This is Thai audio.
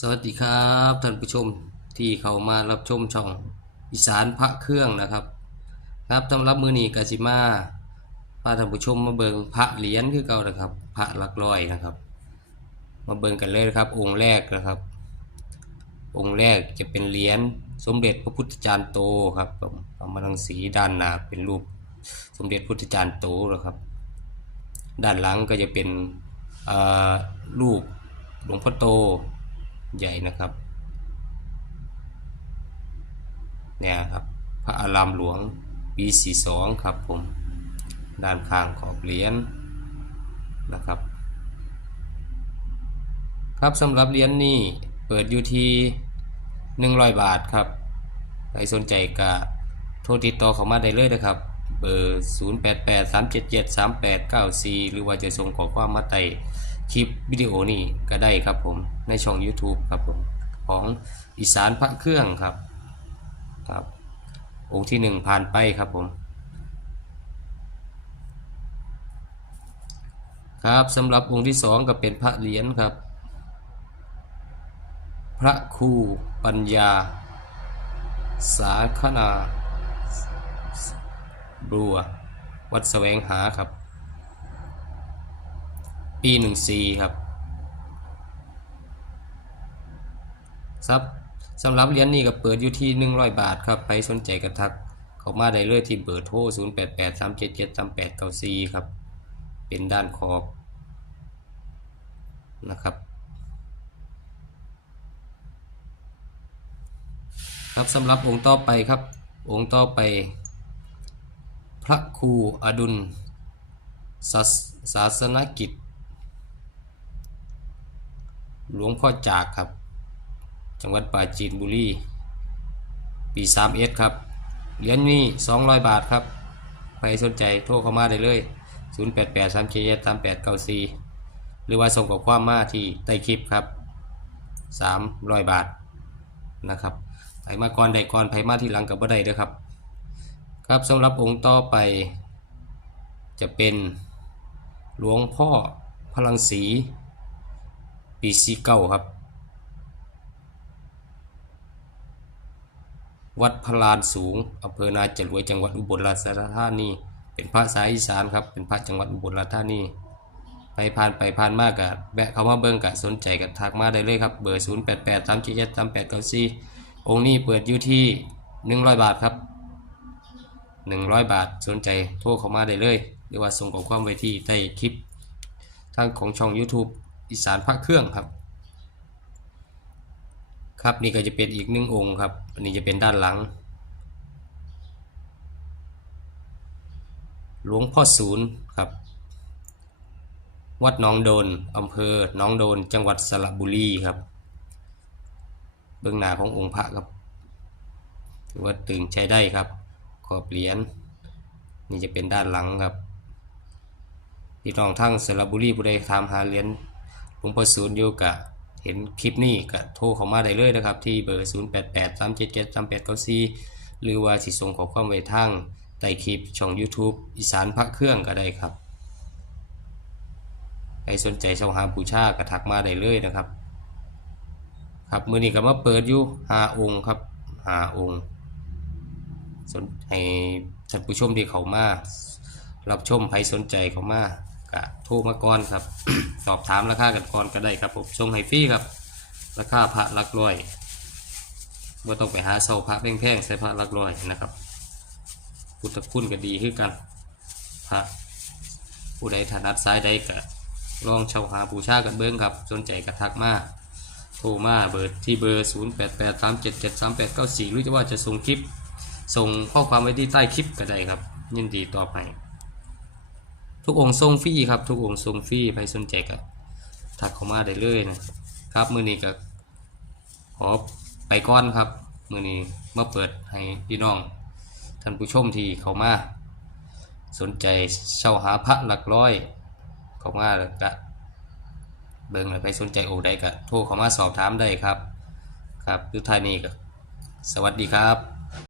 สวัสดีครับท่านผู้ชมที่เข้ามารับชมช่องอีสานพระเครื่องนะครับ ครับสำหรับมือนี้กสิมาพาท่านผู้ชมมาเบิงพระเหรียญคือเก่านะครับ พระหลักร้อยนะครับ มาเบิงกันเลยนะครับ องค์แรกนะครับ องค์แรกจะเป็นเหรียญสมเด็จพระพุทธจารย์โตครับเอามาทังสีด้านหน้าเป็นรูปสมเด็จพุทธจารย์โตนะครับ ด้านหลังก็จะเป็นรูปหลวงพ่อโต ใหญ่นะครับเนี่ยครับพระอารามหลวงปี42ครับผมด้านข้างขอบเหรียญนะครับ ครับสำหรับเหรียญนี้เปิดอยู่ที่ 100 บาทครับใครสนใจก็โทรติดต่อเข้ามาได้เลยนะครับเบอร์ 0883773894 หรือว่าจะส่งข้อความมาใต้ คลิปวิดีโอนี้ก็ได้ครับผมในช่อง YouTube ครับผมของอีสานพระเครื่องครับครับองค์ที่หนึ่งผ่านไปครับผม ครับสำหรับองค์ที่สองก็เป็นพระเหรียญครับ พระครูปัญญา สาคนาบัววัดแสวงหาครับ ปีหนึ่งสี่ครับซับสำหรับเหรียญนี้ก็เปิดอยู่ที่ 100 บาทครับใครสนใจกระทักเข้ามาได้เลยที่เบอร์โทร 0883773894 ครับ เป็นด้านขอบนะครับครับสำหรับองค์ต่อไปครับ องค์ต่อไป พระครูอดุลศาสศาสนกิจ หลวงพ่อจากครับ จังหวัดปราจีนบุรี ปี3 1ครับ เหรียญนี้ 200 บาทครับ ใครสนใจโทรเข้ามาได้เลย 088 3 7 3 8 9 4 หรือว่าส่งข้อความมาที่ใต้คลิปครับ 300 บาทนะครับไผมาก่อนได้ก่อนไผมาที่หลังกับบ่ได้เด้อครับ ครับสำหรับองค์ต่อไป จะเป็นหลวงพ่อพลังศรี ปีสีเก้าครับ วัดพลานสูงอำเภอนาจรวยจังหวัดอุบลราชธานีเป็นพระสายอีสานครับเป็นพระจังหวัดอุบลราชธานีไปผ่านไปผ่านมากกะแวะเข้ามาเบิ่งกะสนใจกับทักมาได้เลยครับเบอร์0 8 8 3 7 7 3 8 9 4องค์นี้เปิดอยู่ที่ 100 บาทครับ 100 บาทสนใจโทรเข้ามาได้เลย หรือว่าส่งข้อความไว้ที่ใต้คลิปทางของช่อง YouTube อีสานพระเครื่องครับ ครับนี่ก็จะเป็นอีกหนึ่งองค์ครับอันนี้จะเป็นด้านหลัง หลวงพ่อศูนย์ครับ วัดหนองโดนอำเภอหนองโดนจังหวัดสระบุรีครับ เบื้องหน้าขององค์พระครับถือว่าตึงใช้ได้ครับขอบเหรียญนี่จะเป็นด้านหลังครับพี่น้องทั้งสระบุรีผู้ใดถามหาเหรียญ หลวงพ่อศูนย์อยู่กะเห็นคลิปนี้ก็โทรเข้ามาได้เลยนะครับ ที่เบอร์ 0 8 8 3 7 7 3 8 9 4 หรือว่าสิส่งขอความไว้ทางใต้คลิปช่อง YouTube อีสานพระเครื่องก็ได้ครับใครสนใจเช่าหาบูชาก็ทักมาได้เลยนะครับ ครับมือนี้ก็มาเปิดอยู่หาองค์ครับหาองค์สนให้ท่านผู้ชมที่เขามา รับชมใครสนใจเขามา ก็โทรมาก่อนครับ สอบถามราคากันก่อนก็ได้ครับผมส่งให้ฟรีครับ ราคาพระลักร้อยว่าต้องไปหาเสาพระแพงๆใส่พระลักร้อยนะครับ พุทธคุณก็ดีขึ้นกัน พระผู้ใดถนัดซ้ายใดก็ลองเช่าหาบูชากันเบิ้งครับ สนใจก็ทักมาโทรมาเบอร์ที่เบอร์ 0 8 8 3 7 7 3 8 9 4 หรือจะว่าจะส่งคลิป ส่งข้อความไว้ที่ใต้คลิปก็ได้ครับ ยินดีต่อไป ทุกองค์ทรงฟรีครับ ทุกองค์ทรงฟรีใครสนใจก็ทักเข้ามาได้เลยนะครับมือนี้ก็ขอไปก่อนครับมือนี้มาเปิดให้พี่น้อง ท่านผู้ชมที่เขามา สนใจเช่าหาพระหลักร้อย เขามาแล้วก็เบิ่งแล้วไปสนใจโองค์ใดก็โทรเข้ามาสอบถามได้ครับ ครับยุทธานีก็สวัสดีครับ